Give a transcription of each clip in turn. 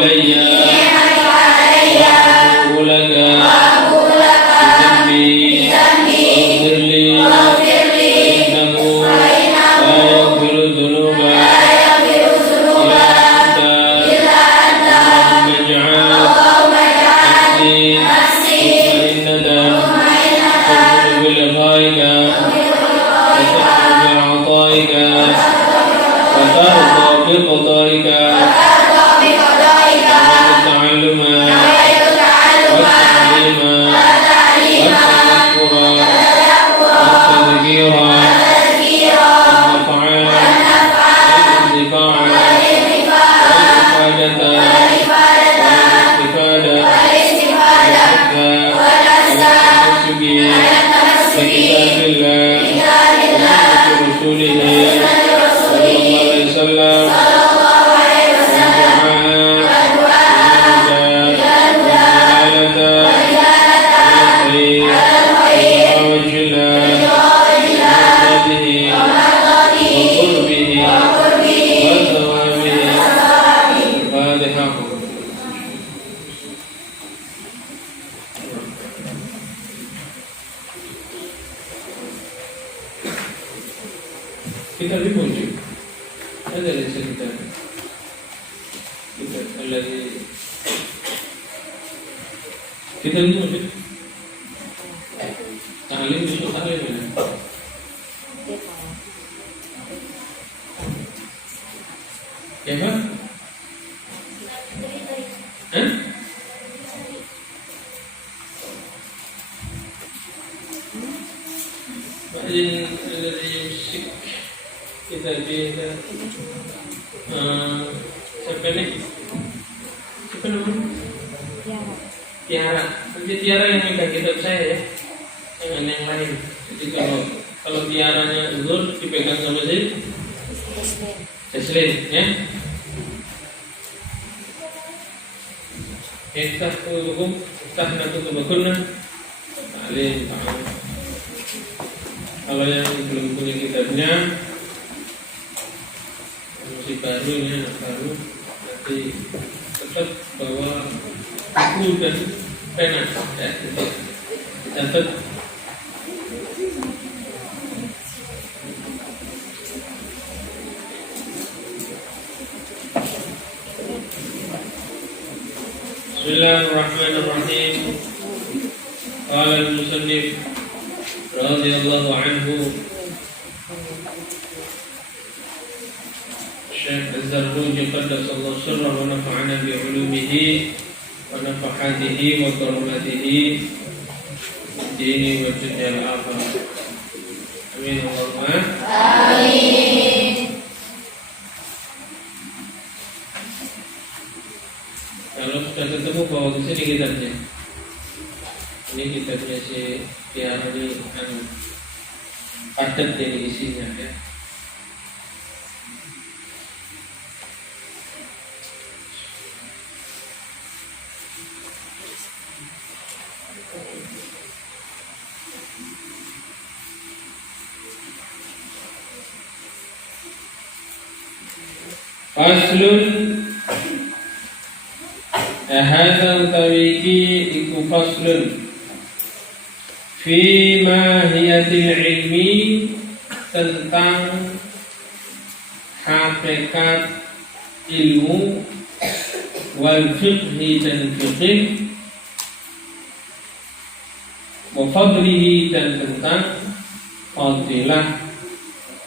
alayya wa aqulu laka bi dhanbi waghfir li innahu la yaghfiru dhunuba illa anta Allahumma ij'al nafsi mutma'innatan bi-liqa'ika وترضى بقضائك والتعلم والتعليم والتذكر والتذكير والانتفاع والتمسك بكتاب الله ورسوله kita dipuji ada di cerita kita lagi kita dipuji talim itu talim ya kan kita siapa namanya Tiara. Nanti Tiara yang megang kitab saya ya, jangan yang lain. Jadi kalau Tiaranya Zul dipegang sama saya Jaslin ya. Iftah qulubukum iftahna qutubakunna alim. Kalau yang belum punya kitabnya masih baru ya, anak baru, nanti tetap bawa buku dan pena ya, catat. Bismillahirrahmanirrahim. Qala al-musannif radhiyallahu anhu Syekh Az-Zarruji qaddasallahu sirrahu wa nafa'ana bi 'ulumihi wa nafahatihi wa karamatihi dini wa dunya al-akhirah. Amin Allahumma amin. Kalau sudah ketemu bawa ke sini kitabnya. Ini kitabnya si Tiara ini padat dari isinya ya. Faslun hadza tawiki iku faslun fi mahiyatil ilmi, tentang hakikat ilmu, wal fiqhi dan fiqh, wa fadlihi dan tentang fadilah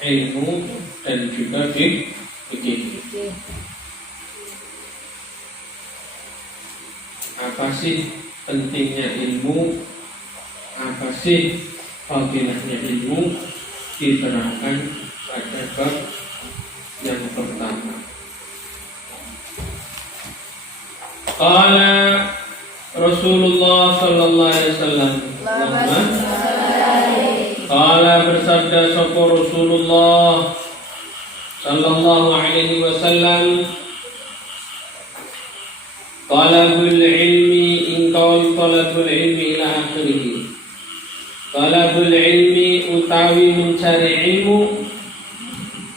ilmu dan juga fikih. Apa sih pentingnya ilmu? Apa sih fadilahnya ilmu? Diterangkan pada bab yang pertama. Qala Rasulullah sallallahu alaihi wasallam. Qala bersabda sapa Rasulullah sallallahu alaihi wasallam, talabul ilmi ingkau talabul ilmi ila akhirih. Talabul ilmi utawi mencari ilmu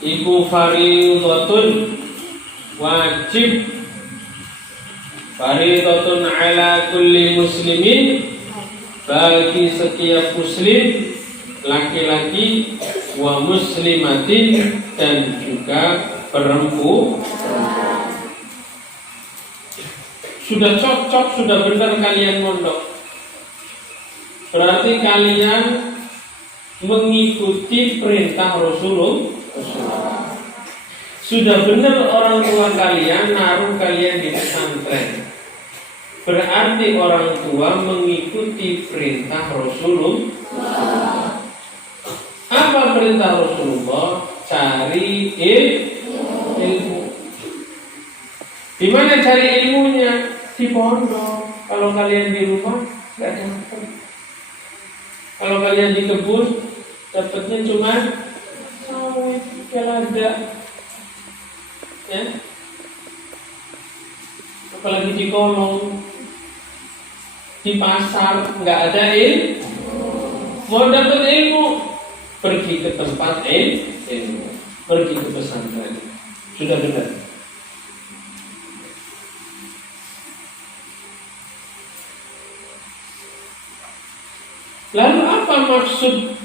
iku fardhatun, wajib Faridatun ala kulli muslimin, bagi setiap muslim laki-laki, wa muslimatin, dan juga perempuan. Sudah cocok, sudah benar kalian mondok. Berarti kalian mengikuti perintah Rasulullah. Sudah benar orang tua kalian naruh kalian di pesantren. Berarti orang tua mengikuti perintah Rasulullah. Apa perintah Rasulullah? Cari ilmu. Di mana cari ilmunya? Di pondok. Kalau kalian di rumah nggak dapat. Kalau kalian di kebun dapatnya cuma sawit, lada, ya. Apalagi di kolong, di pasar nggak ada ilmu. Mau dapat ilmu, pergi ke tempat ilmu, pergi ke pesantren. Sudah benar. Lalu apa maksud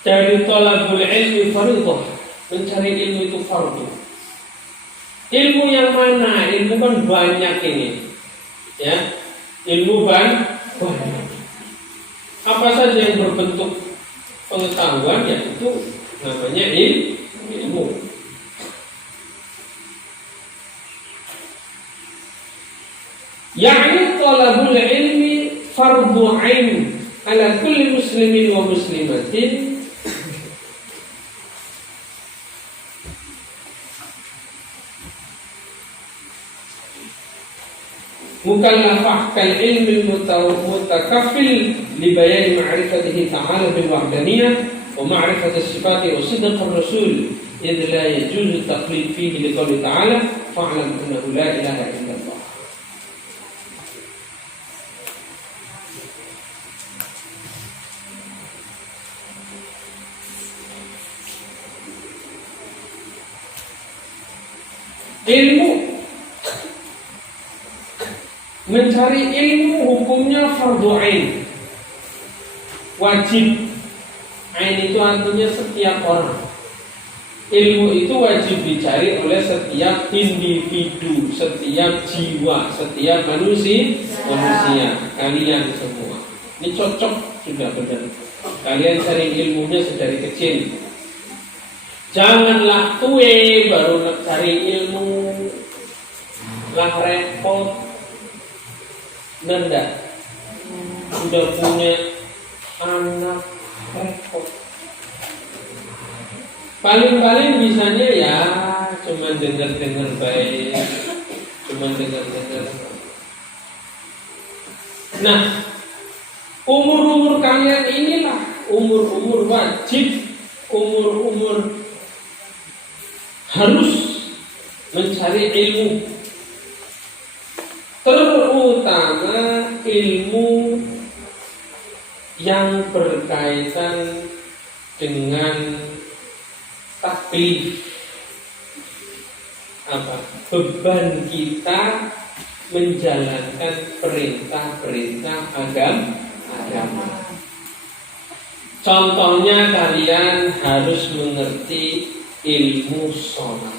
dari thalabul ilmi fardhah? Mencari ilmu itu fardu. Ilmu yang mana? Ilmu kan banyak ini, ya. Ilmu banyak. Apa saja yang berbentuk pengetahuan, ya itu namanya ilmu. Ya'ni thalabul ilmi fardhu 'ain ala kulli muslimin wa muslimatin mukallafah kal ilmi mutakaffil li bayan ma'rifatihi ta'ala bil wahdaniyah wa ma'rifati sifati wa sidq ar-rasul idh la yajuzu taqlid fihi li qouli ta'ala fa'lam annahu la ilaha illallah. Ilmu, mencari ilmu hukumnya fardhu ain, wajib. Ain itu artinya setiap orang. Ilmu itu wajib dicari oleh setiap individu, setiap jiwa, setiap manusia. Kalian semua ini cocok, sudah benar. Kalian cari ilmunya sedari kecil. Janganlah tua baru nak cari ilmu, lah repot. Nanda sudah punya anak, repot. Paling-paling bisanya ya cuma dengar-dengar baik, cuma dengar-dengar. Nah, umur-umur kalian inilah umur-umur wajib, umur-umur harus mencari ilmu, terutama ilmu yang berkaitan dengan taklif. Apa? Beban kita menjalankan perintah-perintah agama. Contohnya kalian harus mengerti ilmu sholat,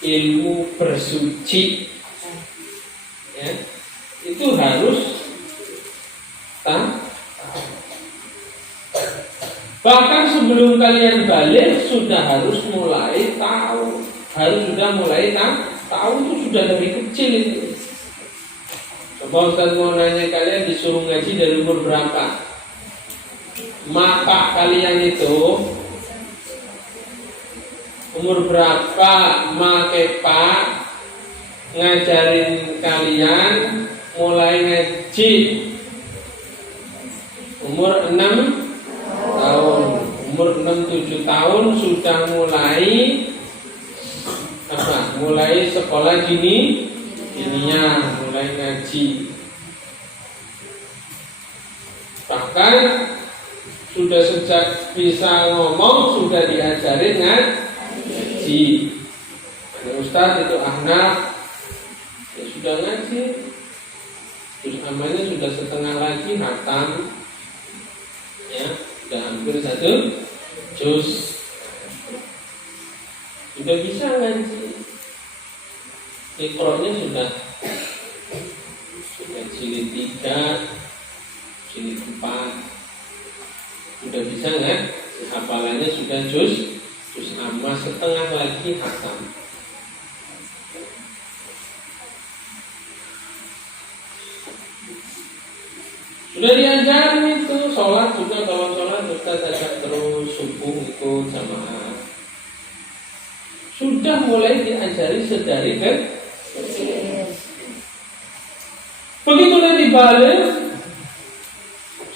ilmu bersuci, ya, itu harus tahu. Bahkan sebelum kalian balik sudah harus mulai tahu, tahu itu sudah dari kecil itu. Coba Ustaz mau nanya kalian, disuruh ngaji dari umur berapa? Bapak kalian itu umur berapa Pak ngajarin kalian mulai ngaji? Umur 6 tahun, umur 6-7 tahun sudah mulai apa? Mulai sekolah ginian, mulai ngaji. Bahkan sudah sejak bisa ngomong sudah diajarin ngaji. Ustaz itu anak Ya sudah ngaji, juz amalnya sudah setengah lagi hatam, ya sudah hampir 1 juz, sudah bisa ngaji. Iqro'nya sudah jilid 3, jilid 4, sudah bisa nggak? Hafalannya sudah juz amma, setengah lagi hatam. Sudah diajarin itu, sholat juga, kalau sholat Ustaz ajak terus, subuh itu jamaah. Sudah mulai diajari sedari kecil. Begitu nanti balik,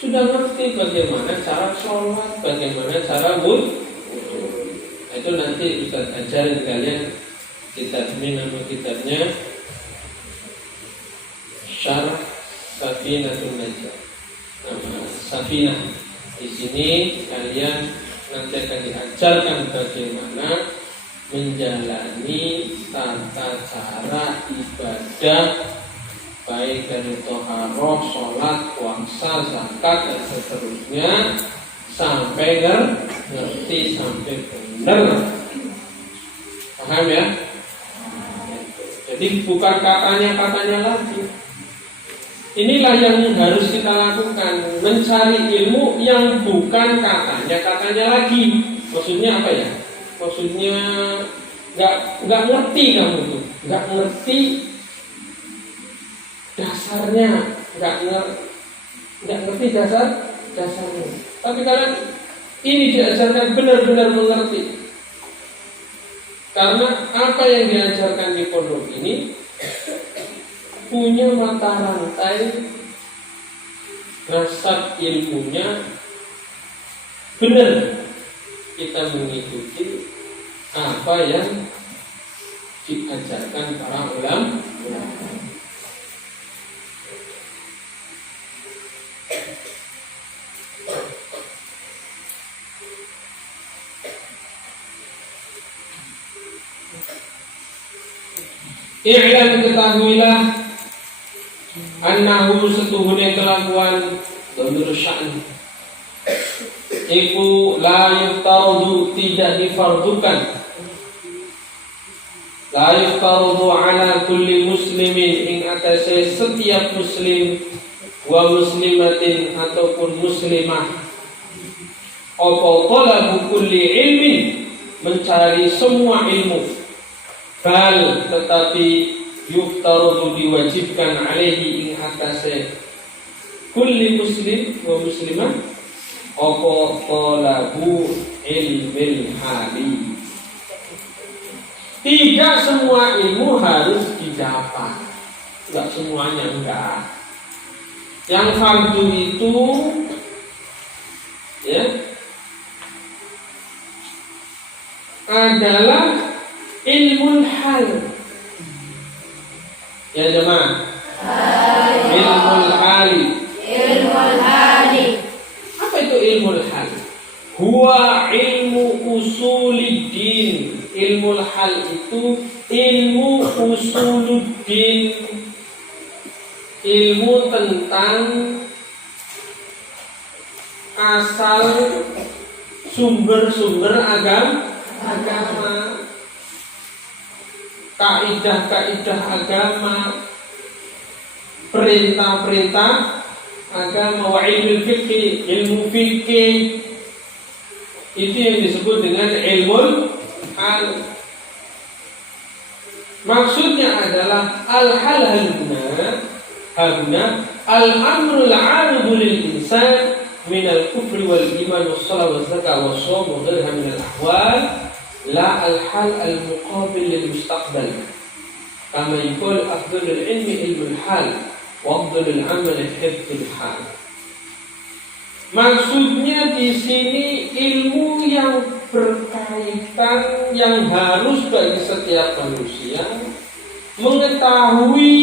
sudah ngerti bagaimana cara sholat, bagaimana cara wudhu. Itu nanti Ustaz ajarin kalian kitabnya, nama kitabnya Syarah Safinatun Najah. Nama Safinah. Di sini kalian nanti akan diajarkan bagaimana menjalani tata cara ibadah, baik dari toharoh, sholat, puasa, zakat dan seterusnya, sampai ngerti, sampai benar. Paham ya? Jadi bukan katanya lagi. Inilah yang harus kita lakukan, mencari ilmu yang bukan katanya lagi. Maksudnya apa ya? Maksudnya nggak ngerti kamu tuh, nggak ngerti dasarnya, nggak ngerti dasarnya. Tapi kalian ini diajarkan benar-benar mengerti. Karena apa yang diajarkan di pondok ini punya mata rantai nasab ilmunya benar. Kita mengikuti apa yang diajarkan para ulama. I'lam, ketahuilah, annahu setuhune kelakuan dhamir sya'n iku la yuftardu, tidak difardukan, la yuftardu ala kulli muslimin, ing atase setiap muslim, wa muslimatin ataupun muslimah, apa talabu kulli ilmin, mencari semua ilmu, bal tetapi yuftardu, diwajibkan, alaihi ing atase kulli muslim wa muslimah, apa talabu ilmil hali. Tidak semua ilmu harus didapat, enggak semuanya, enggak. Yang fardu itu ya adalah ilmul hal. Ya jemaah, ilmul hali. Ilmul hali. Apa itu ilmul hal? Huwa ilmu usuluddin. Ilmul hal itu ilmu usuluddin, ilmu tentang asal sumber-sumber agama, kaidah-kaidah agama, perintah-perintah agama, wa ilmu fikih, ilmu fikih. Itu yang disebut dengan ilmul hal. Maksudnya adalah al-hal haluna al-amrul 'aridu lil insan min al-kufri wal iman was shalah waz zakah was shaum wa ghairiha min al-ahwal, la al-hal al-muqabil lil mustaqbal. Kama yaqul afdalul ilmi ilmul hal wa afdalul amali hifdzul hal. Maksudnya di sini ilmu yang berkaitan, yang harus bagi setiap manusia mengetahui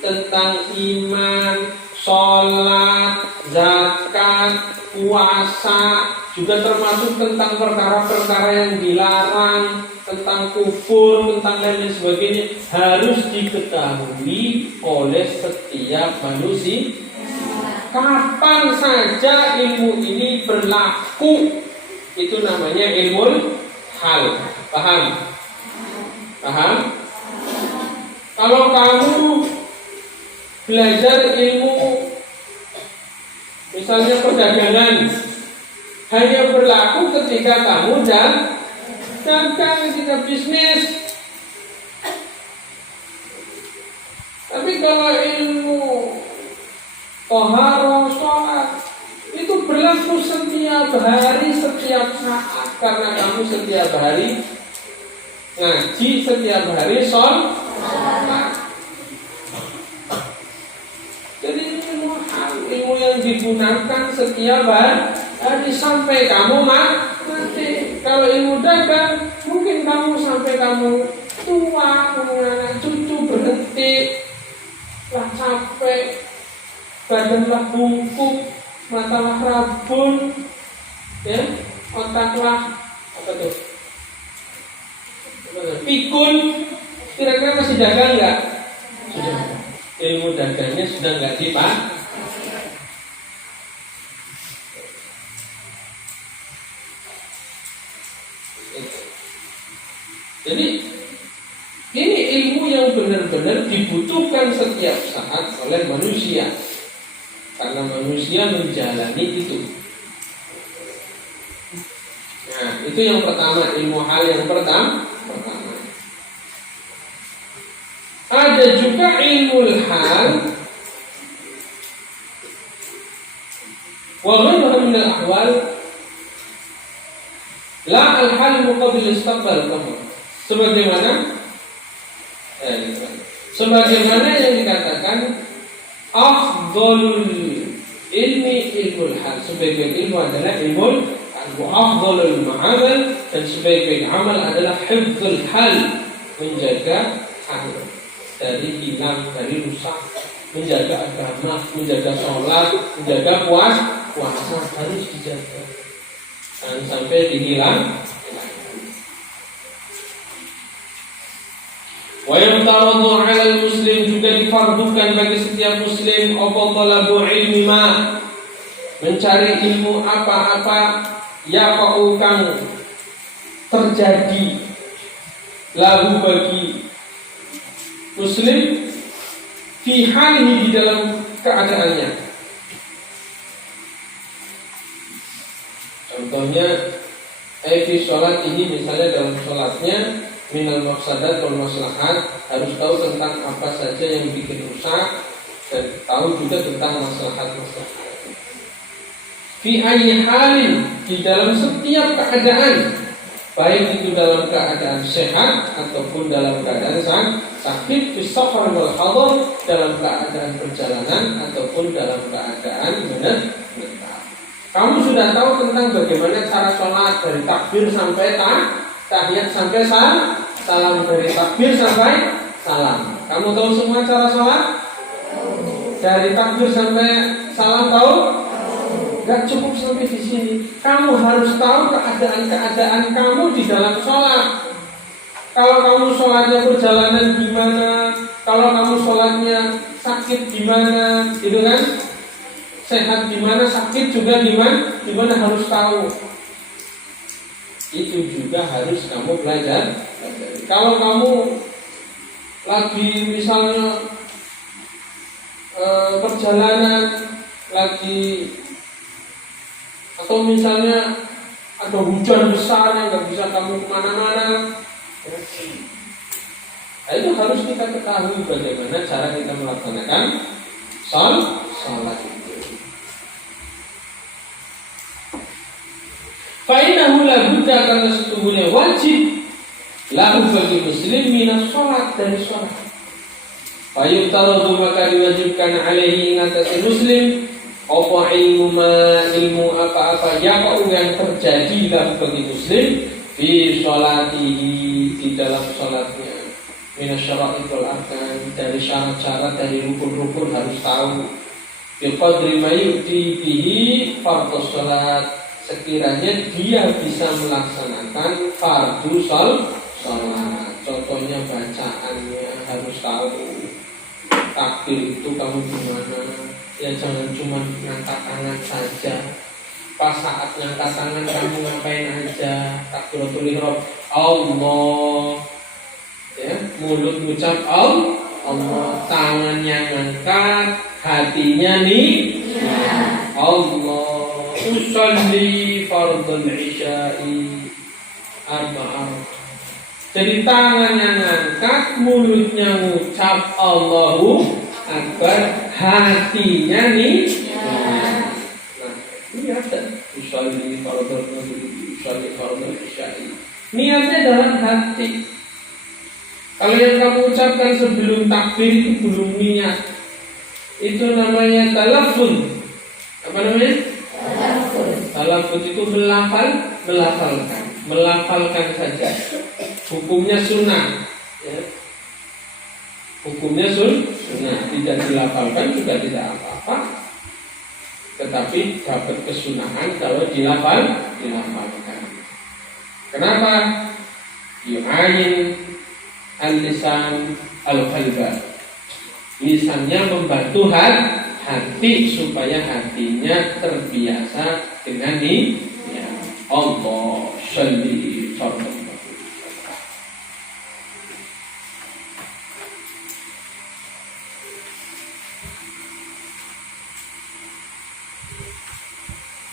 tentang iman, sholat, zakat, puasa, juga termasuk tentang perkara-perkara yang dilarang, tentang kufur, tentang lain sebagainya harus diketahui oleh setiap manusia. Kapan saja ilmu ini berlaku, itu namanya ilmu hal. Paham? Paham? Kalau kamu belajar ilmu misalnya perdagangan, hanya berlaku ketika kamu dagang, ketika bisnis. Tapi kalau ilmu toharo, sholat, itu berlaku setiap hari, setiap saat. Karena kamu setiap hari ngaji, setiap hari sholat. Jadi ilmu yang digunakan setiap hari sampai kamu mati. Kalau ilmu dagang, mungkin kamu sampai kamu tua, anak cucu berhenti, lah capek, badanlah bungkuk, matalah rabun, ya, otaklah apa tuh? Pikun. Kira-kira masih dagang nggak? Sudah. Ilmu dagangnya sudah nggak dipakai. Jadi ini ilmu yang benar-benar dibutuhkan setiap saat oleh manusia, karena manusia menjalani itu. Nah, itu yang pertama, ilmu hal yang pertama. Ada juga ilmu hal wa ghairuhu min al-ahwal la al-hal muqabil istiqbal kamu. Sebagaimana yang dikatakan afdhalul ilmi ilmul hal, sebagian ilmu adalah ilmu afdhalul ma'amal, dan sebagian amal adalah hifdzul hal, menjaga hal dari hilang, dari rusak, menjaga agama, menjaga sholat, menjaga puasa harus dijaga dan sampai dihilang. Wa yamtaradu 'alal muslim, juga difardukan bagi setiap muslim apa talabu ilmi ma, mencari ilmu apa-apa yaqa'u kang terjadi lahu bagi muslim fi halihi, di dalam keadaannya. Contohnya fi sholat ini, misalnya dalam sholatnya minal mafsadat wal maslahat, harus tahu tentang apa saja yang bikin rusak dan tahu juga tentang maslahat-maslahat. Fi ayyi halin, di dalam setiap keadaan, baik itu dalam keadaan sehat ataupun dalam keadaan sakit, fi safar wal hadar, dalam keadaan perjalanan ataupun dalam keadaan menetap. Kamu sudah tahu tentang bagaimana cara sholat, dari takbir sampai tahiyat sampai salam, dari takbir sampai salam. Kamu tahu semua cara sholat? Dari takbir sampai salam tahu? Gak cukup sampai di sini. Kamu harus tahu keadaan kamu di dalam sholat. Kalau kamu sholatnya perjalanan gimana? Kalau kamu sholatnya sakit gimana? Gitu kan? Sehat gimana? Sakit juga gimana? Harus tahu. Itu juga harus kamu belajar. Kalau kamu lagi misalnya perjalanan lagi, atau misalnya ada hujan besar yang nggak bisa kamu kemana-mana, nah, itu harus kita ketahui bagaimana cara kita melaksanakan sholat itu. Fa'innahu la budda, karena sesungguhnya wajib lahu bagi muslim minas sholat, dari sholat. Fa'yuftaradu, maka diwajibkan alaihi ingatasi muslim apa ilmu apa-apa yaqa'u yang terjadi lahu bagi muslim fi sholatihi, di dalam sholatnya, minas syara'id wal arkan, dari syarat-syarat, dari rukun-rukun harus tahu. Bi qadri ma yu'ti bihi fardhu sholat, sekiranya dia bisa melaksanakan fardu sholat. sholat. Contohnya bacaannya harus tahu. Takbir itu kamu gimana? Ya jangan cuma ngangkat tangan saja. Pas saat ngangkat tangan kamu ngapain aja? Takbiratul ihram, Allah. Ya, mulut ngucap Allah, tangannya ngangkat, hatinya nih Allah. Usolli fardhul isya'i arba'ar. Jadi tangannya ngangkat, mulutnya ngucap Allahu Akbar, hatinya nih. Nah, ini ada usolli fardhul isya'i. Niatnya dalam hati. Kalau yang kamu ucapkan sebelum takbir itu belum niat, itu namanya talaffuz. Apa namanya? Talaffuz itu melafalkan saja. Hukumnya sunnah, ya. Hukumnya sunnah, tidak dilafalkan juga tidak apa-apa. Tetapi dapat kesunahan kalau dilafalkan. Kenapa? Yu'ayin al-lisan al-qalba. Lisannya membantu hati supaya hatinya terbiasa dengan ini. Ya. Allah sholli sallallahu.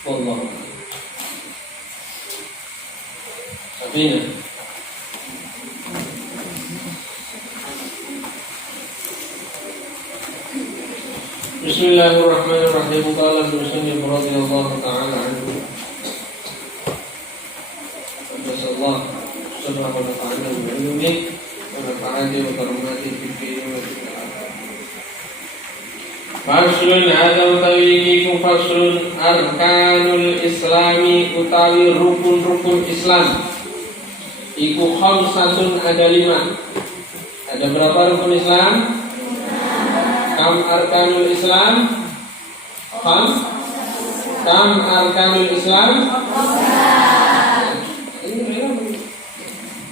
Allah. Sabina. Bismillahirrahmanirrahim. Qala Muslim radhiyallahu ta'ala anhu. Rasulullah sallallahu alaihi wasallam wa nafa'ani wa karamati fi dini wa fil akhirah. Faslun hadza utawi faslun arkanul islami utawi rukun-rukun Islam. Iku khamsatun, ada 5. Ada berapa rukun Islam? Kam arkanul Islam? Kam arkanul Islam? Ini memang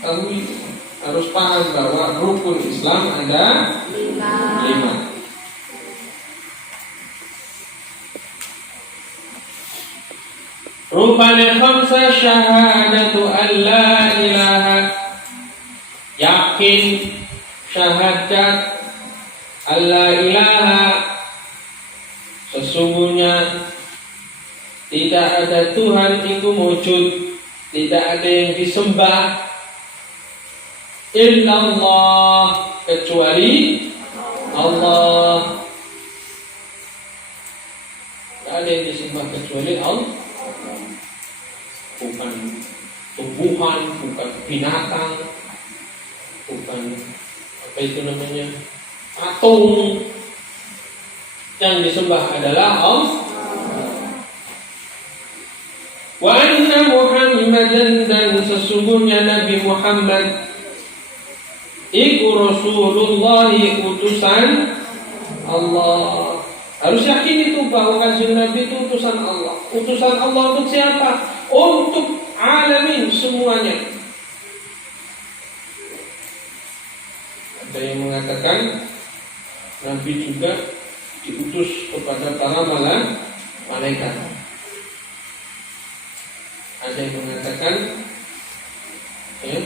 kamu harus paham bahwa rukun Islam ada 5. Rukun khamsah syahadatu an la ilaha, yakin syahadat Allah ilaha, sesungguhnya tidak ada Tuhan itu wujud, tidak ada yang disembah illallah, kecuali Allah. Tidak ada yang disembah kecuali Allah. Bukan tumbuhan, bukan binatang, bukan apa itu namanya, patung. Yang disembah adalah Allah. Wa anna Muhammadan, dan sesungguhnya Nabi Muhammad iku Rasulullah, utusan Allah. Harus yakin itu bahwa kanjeng Nabi itu utusan Allah. Utusan Allah untuk siapa? Untuk alamin semuanya. Ada yang mengatakan Nabi juga diutus kepada para malaikat. Ada yang mengatakan ya,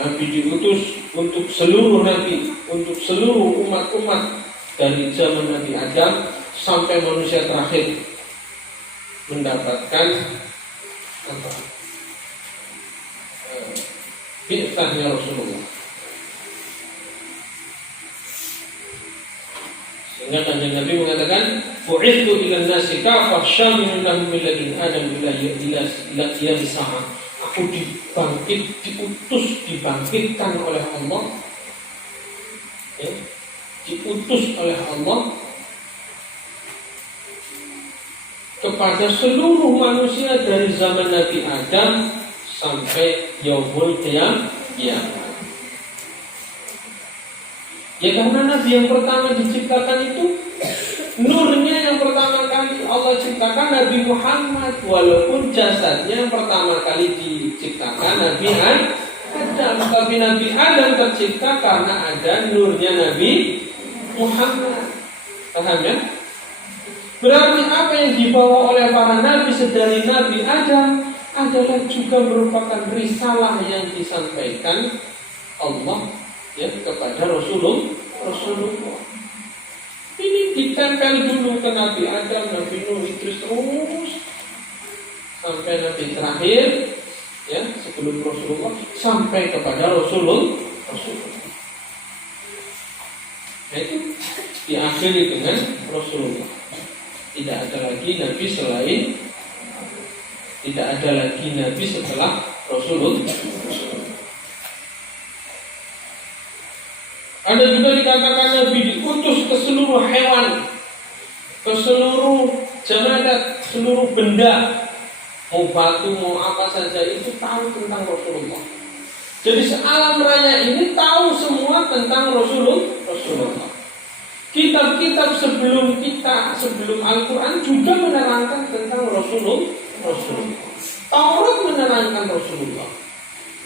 Nabi diutus untuk seluruh nabi, untuk seluruh umat-umat dari zaman Nabi Adam sampai manusia terakhir mendapatkan apa? Bi'tsahnya Rasulullah. Sehingga kanjeng Nabi mengatakan, "Bu'ithu ilan nasi kafah syamilun lahum min ladun Adam ila qiyamah sa'ah." Aku dibangkitkan oleh Allah, ya, diutus oleh Allah kepada seluruh manusia dari zaman Nabi Adam sampai yaumul qiyamah. Ya, karena Nabi yang pertama diciptakan itu nurnya yang pertama kali Allah Allah ciptakan Nabi Muhammad, walaupun jasadnya pertama kali diciptakan Nabi Adam, tapi Nabi Adam tercipta karena ada nurnya Nabi Muhammad. Paham ya? Berarti apa yang dibawa oleh para nabi sedari Nabi Adam adalah juga merupakan risalah yang disampaikan Allah ya kepada Rasulullah. Ini ditempel dulu ke Nabi Adam, Nabi Nuh, Idris, terus sampai Nabi terakhir ya sebelum Rasulullah sampai kepada Rasulullah. Nah, itu diakhiri dengan Rasulullah. Tidak ada lagi Nabi selain, tidak ada lagi Nabi setelah Rasulullah. Ada juga dikatakan Nabi diutus ke seluruh hewan, ke seluruh jamadat, seluruh benda, mau batu, mau apa saja itu tahu tentang Rasulullah. Jadi sealam raya ini tahu semua tentang Rasulullah. Kitab-kitab sebelum Al-Quran juga menerangkan tentang Rasulullah. Taurat menerangkan Rasulullah.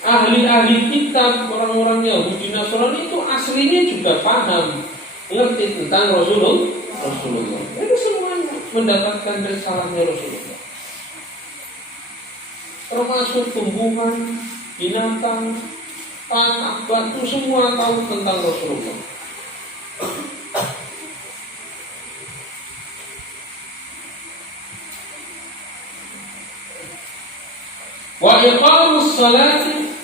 Ahli-ahli kitab, orang-orang Yahudi Nasrani itu aslinya juga paham, ngerti tentang Rasulullah. Itu semuanya mendapatkan risalahnya Rasulullah. Termasuk tumbuhan, binatang, tanah, batu, semua tahu tentang Rasulullah. Wa iqamus salati,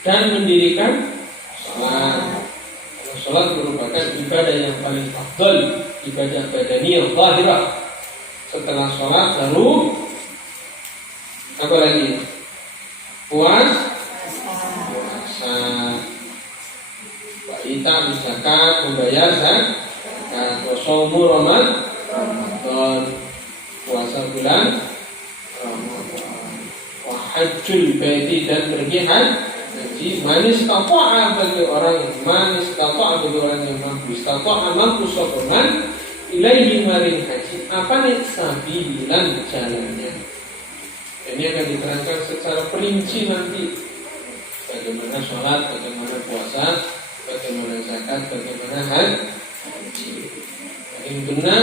dan mendirikan salat. Salat merupakan ibadah yang paling afdal, ibadah badaniyah zahirah. Setelah salat baru apa lagi? Puasa. Wa ita zakat, membayar zakat, wa shaumu Ramadan, puasa bulan hajjul baiti, dan pergi haji. Manis tata'a bagi orang yang mampu, tata'a mampu sokongan ilaihi maring haji. Apa nih? Sabilan, jalannya. Ini akan diterangkan secara perinci nanti. Bagaimana sholat, bagaimana puasa, bagaimana zakat, bagaimana haji. Yang benar